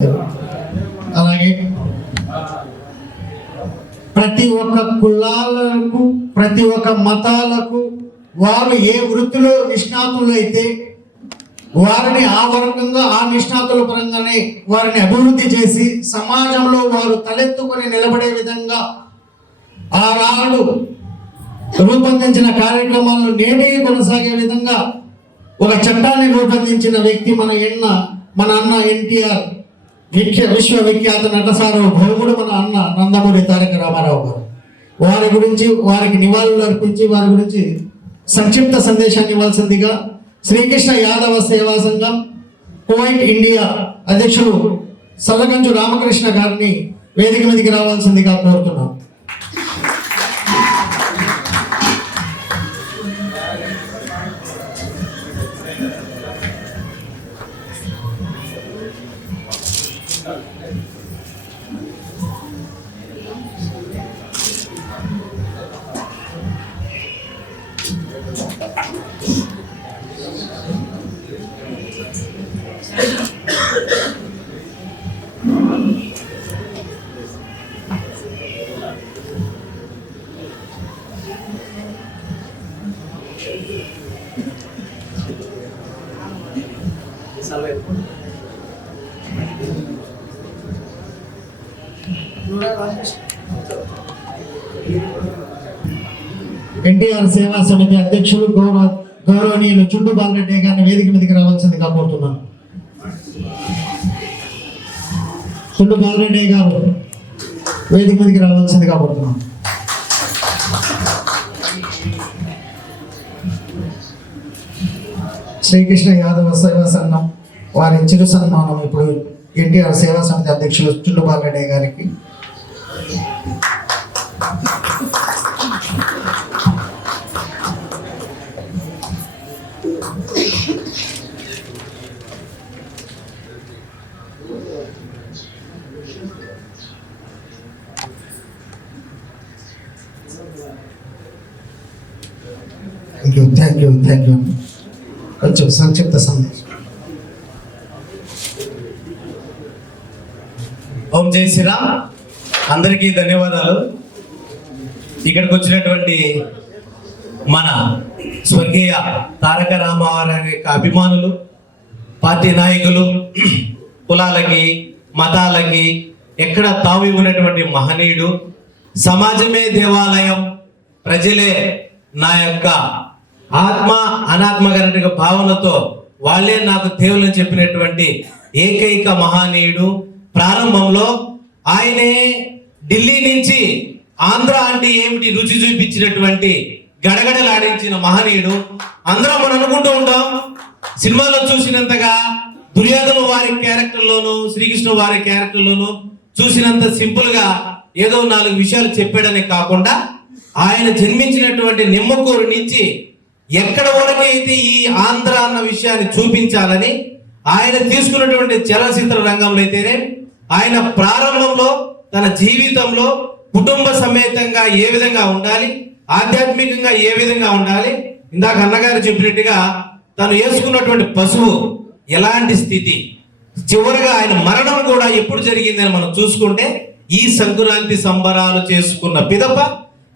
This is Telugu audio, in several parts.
అలాగే ప్రతి ఒక్క కులాలకు, ప్రతి ఒక్క మతాలకు వారు ఏ వృత్తిలో నిష్ణాతులు అయితే వారిని ఆ వర్గంగా, ఆ నిష్ణాతుల పరంగానే వారిని అభివృద్ధి చేసి సమాజంలో వారు తలెత్తుకొని నిలబడే విధంగా ఆనాడు రూపొందించిన కార్యక్రమాలను నేడే కొనసాగే విధంగా ఒక చట్టాన్ని రూపొందించిన వ్యక్తి మన అన్న ఎన్టీఆర్, విశ్వవిఖ్యాత నట సార్వభౌముడు మన అన్న నందమూరి తారక రామారావు గారు. వారికి నివాళులు అర్పించి వారి గురించి సంక్షిప్త సందేశాన్ని ఇవ్వాల్సిందిగా శ్రీకృష్ణ యాదవ సేవా సంఘం కువైట్ ఇండియా అధ్యక్షులు సలగంచు రామకృష్ణ గారిని వేదిక మీదకి రావాల్సిందిగా కోరుతున్నాం. ఎన్టీఆర్ సేవా సమితి అధ్యక్షులు గౌరవనీయులు చుండు బాలరెడ్డి గారిని వేదిక మీదకి రావాల్సిందిగా కోరుతున్నాను. చుండు బాలరెడ్డి గారు వేదిక మీదకి రావాల్సిందిగా కోరుతున్నాను. శ్రీకృష్ణ యాదవ సేవా సంఘం వారి చిరు సన్మానం ఇప్పుడు ఎన్టీఆర్ సేవా సమితి అధ్యక్షులు చుండు బాలరెడ్డి గారికి. Thank you. కొంచెం సంక్షిప్త సందేశం. ఓం జై శ్రీరామ్. అందరికీ ధన్యవాదాలు. ఇక్కడికి వచ్చినటువంటి మన స్వర్గీయ తారక రామారావు యొక్క అభిమానులు, పార్టీ నాయకులు, కులాలకి మతాలకి ఎక్కడ తావి ఉన్నటువంటి మహనీయుడు, సమాజమే దేవాలయం, ప్రజలే నా యొక్క ఆత్మ అనాత్మకర భావనతో వాళ్ళే నాకు దేవులని చెప్పినటువంటి ఏకైక మహనీయుడు. ప్రారంభంలో ఆయనే ఢిల్లీ నుంచి ఆంధ్ర అంటే ఏమిటి రుచి చూపించినటువంటి గడగడలాడించిన మహనీయుడు. అందరం మనం అనుకుంటూ ఉంటాం, సినిమాలో చూసినంతగా దుర్యోధన వారి క్యారెక్టర్లోను, శ్రీకృష్ణ వారి క్యారెక్టర్లోను చూసినంత సింపుల్ గా ఏదో 4 విషయాలు చెప్పాడనే కాకుండా ఆయన జన్మించినటువంటి నిమ్మకూరు నుంచి ఎక్కడ వరకు అయితే ఈ ఆంధ్ర అన్న విషయాన్ని చూపించాలని ఆయన తీసుకున్నటువంటి చలనచిత్ర రంగంలో అయితేనే ఆయన ప్రారంభంలో తన జీవితంలో కుటుంబ సమేతంగా ఏ విధంగా ఉండాలి, ఆధ్యాత్మికంగా ఏ విధంగా ఉండాలి, ఇందాక అన్నగారు చెప్పినట్టుగా తను వేసుకున్నటువంటి పశువు ఎలాంటి స్థితి, చివరిగా ఆయన మరణం కూడా ఎప్పుడు జరిగిందని మనం చూసుకుంటే ఈ సంక్రాంతి సంబరాలు చేసుకున్న పిదప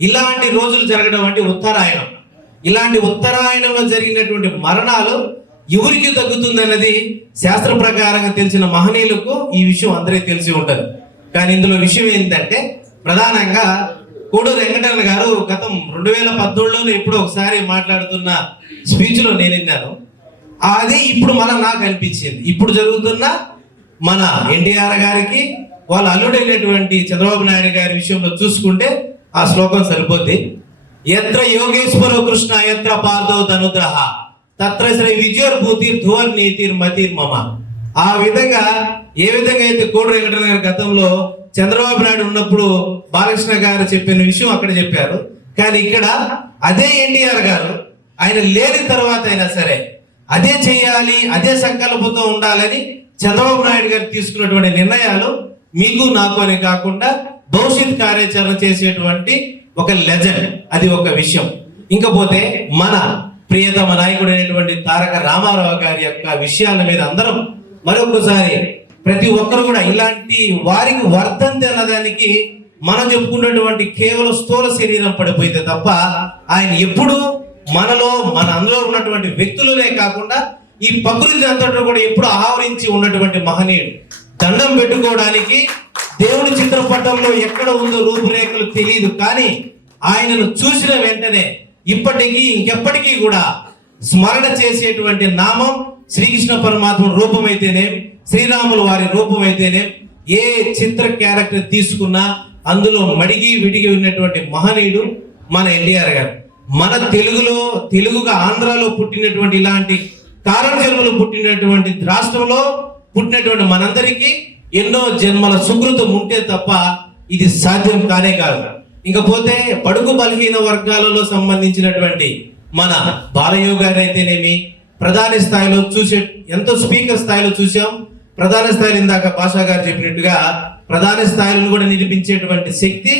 ఇలాంటి రోజులు జరగడం అంటే ఉత్తరాయణం. ఇలాంటి ఉత్తరాయణంలో జరిగినటువంటి మరణాలు ఎవరికి తగ్గుతుందన్నది శాస్త్ర ప్రకారంగా తెలిసిన మహనీయులకు ఈ విషయం అందరికీ తెలిసి ఉంటుంది. కానీ ఇందులో విషయం ఏంటంటే ప్రధానంగా కోడూరు వెంకటరమణ గారు గతం 2017లోనే ఎప్పుడో ఒకసారి మాట్లాడుతున్న స్పీచ్లో నేను విన్నాను. అది ఇప్పుడు నాకు అనిపించింది. ఇప్పుడు జరుగుతున్న మన ఎన్టీఆర్ గారికి వాళ్ళ అల్లుడైనటువంటి చంద్రబాబు నాయుడు గారి విషయంలో చూసుకుంటే ఆ శ్లోకం సరిపోద్ది. ఎత్ర యోగేశ్వర కృష్ణ ఎత్ర పార్థో ధనుద్రహ తత్ర శ్రీ విజయర్భూతిర్ ధువర్ నీతిర్ మతిర్ మమ. ఆ విధంగా ఏ విధంగా అయితే కోడూరు వెంకటరమణ గారి గతంలో చంద్రబాబు నాయుడు ఉన్నప్పుడు బాలకృష్ణ గారు చెప్పిన విషయం అక్కడ చెప్పారు. కానీ ఇక్కడ అదే ఎన్టీఆర్ గారు ఆయన లేని తర్వాత అయినా సరే అదే చేయాలి, అదే సంకల్పంతో ఉండాలని చంద్రబాబు నాయుడు గారు తీసుకున్నటువంటి నిర్ణయాలు మీకు నాకు అని కాకుండా భవిష్యత్ కార్యాచరణ చేసేటువంటి ఒక లెజెండ్. అది ఒక విషయం. ఇంకపోతే మన ప్రియతమ నాయకుడైనటువంటి తారక రామారావు గారి యొక్క విషయాల మీద అందరం మరొకసారి ప్రతి ఒక్కరు కూడా ఇలాంటి వారికి వర్ధంతి అన్నదానికి మనం చెప్పుకున్నటువంటి కేవలం స్థూల శరీరం పడిపోయింది తప్ప ఆయన ఎప్పుడు మనలో మన అందులో ఉన్నటువంటి వ్యక్తులనే కాకుండా ఈ ప్రకృతి అంతటా కూడా ఎప్పుడు ఆవరించి ఉన్నటువంటి మహనీయుడు. దండం పెట్టుకోవడానికి దేవుడి చిత్రపటంలో ఎక్కడ ఉందో రూపురేఖలు తెలియదు, కానీ ఆయనను చూసిన వెంటనే ఇప్పటికీ ఇంకెప్పటికీ కూడా స్మరణ చేసేటువంటి నామం శ్రీకృష్ణ పరమాత్మ రూపమైతేనే, శ్రీరాములు వారి రూపమైతేనే, ఏ చిత్ర క్యారెక్టర్ తీసుకున్నా అందులో మడిగి విడిగి ఉన్నటువంటి మహనీయుడు మన ఎన్టీఆర్ గారు. మన తెలుగుగా ఆంధ్రాలో పుట్టినటువంటి ఇలాంటి కారణ జన్మలు పుట్టినటువంటి రాష్ట్రంలో పుట్టినటువంటి మనందరికీ ఎన్నో జన్మల సుకృతం ఉంటే తప్ప ఇది సాధ్యం కానే కాదు. ఇంకపోతే బడుగు బలహీన వర్గాలలో సంబంధించినటువంటి మన బాలయ్య గారు అయితేనేమి, ప్రధాన స్థాయిలో చూసే ఎంతో స్పీకర్ స్థాయిలో చూసాం. ప్రధాన స్థాయిలో ఇందాక భాషా గారు చెప్పినట్టుగా ప్రధాన స్థాయిలను కూడా నిలిపించేటువంటి శక్తి,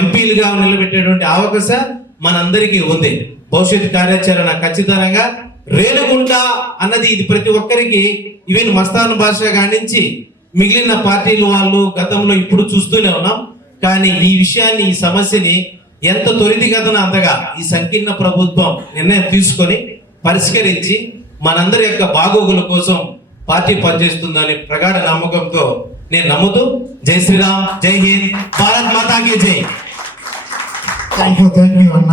ఎంపీలుగా నిలబెట్టేటువంటి అవకాశం మనందరికీ ఉంది. భవిష్యత్ కార్యాచరణ ఖచ్చితంగా రేణుగుంట అన్నది ఇది ప్రతి ఒక్కరికి, ఈవెన్ మస్తాన్ భాష కానించి మిగిలిన పార్టీలు వాళ్ళు గతంలో ఇప్పుడు చూస్తూనే ఉన్నాం. కానీ ఈ విషయాన్ని, ఈ సమస్యని ఎంత త్వరితగతిన అంతగా ఈ సంకీర్ణ ప్రభుత్వం నిర్ణయం తీసుకొని పరిష్కరించి మనందరి యొక్క బాగోగుల కోసం పార్టీ పనిచేస్తుందని ప్రగాఢ నమ్మకంతో నేను నమ్ముతూ జై శ్రీరామ్, జై హింద్, భారత్ మాతాకి జై. థ్యాంక్ యూ అన్న.